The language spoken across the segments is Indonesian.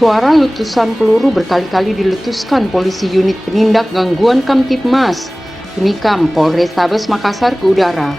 Suara letusan peluru berkali-kali diletuskan polisi unit penindak gangguan Kamtibmas, Unikam, Polrestabes Makassar ke udara.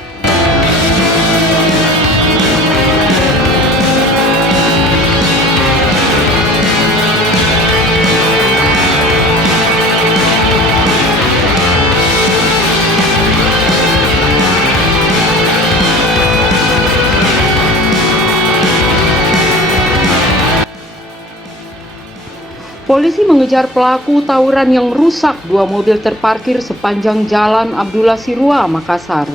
Polisi mengejar pelaku tawuran yang merusak dua mobil terparkir sepanjang Jalan Abdullah Sirua, Makassar.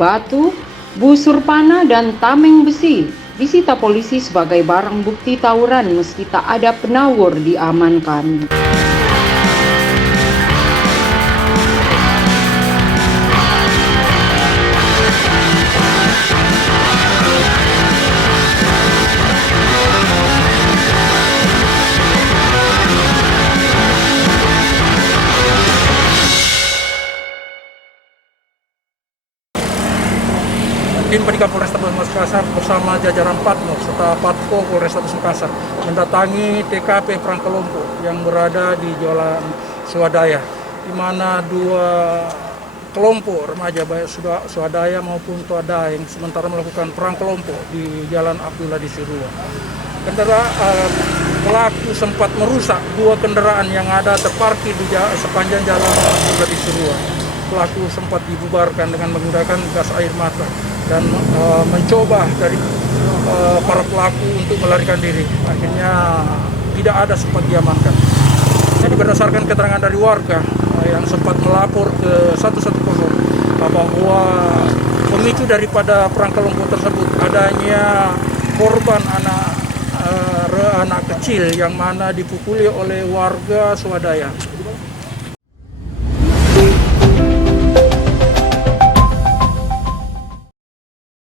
Batu, busur panah, dan tameng besi disita polisi sebagai barang bukti tawuran meski tak ada penawur diamankan. Tim Pendidikan Polrestabes Makassar bersama jajaran Patmo serta Patko Polrestabes Makassar mendatangi TKP perang kelompok yang berada di Jalan Swadaya, di mana dua kelompok remaja baik swadaya maupun tuada yang sementara melakukan perang kelompok di Jalan Abdullah di Sirua. Pelaku sempat merusak dua kendaraan yang ada terparkir di sepanjang Jalan Abdullah di Sirua. Pelaku sempat dibubarkan dengan menggunakan gas air mata dan mencoba dari para pelaku untuk melarikan diri. Akhirnya tidak ada sempat diamankan. Jadi berdasarkan keterangan dari warga yang sempat melapor ke 110 bahwa pemicu daripada perang kelompok tersebut adanya korban anak kecil yang mana dipukuli oleh warga swadaya.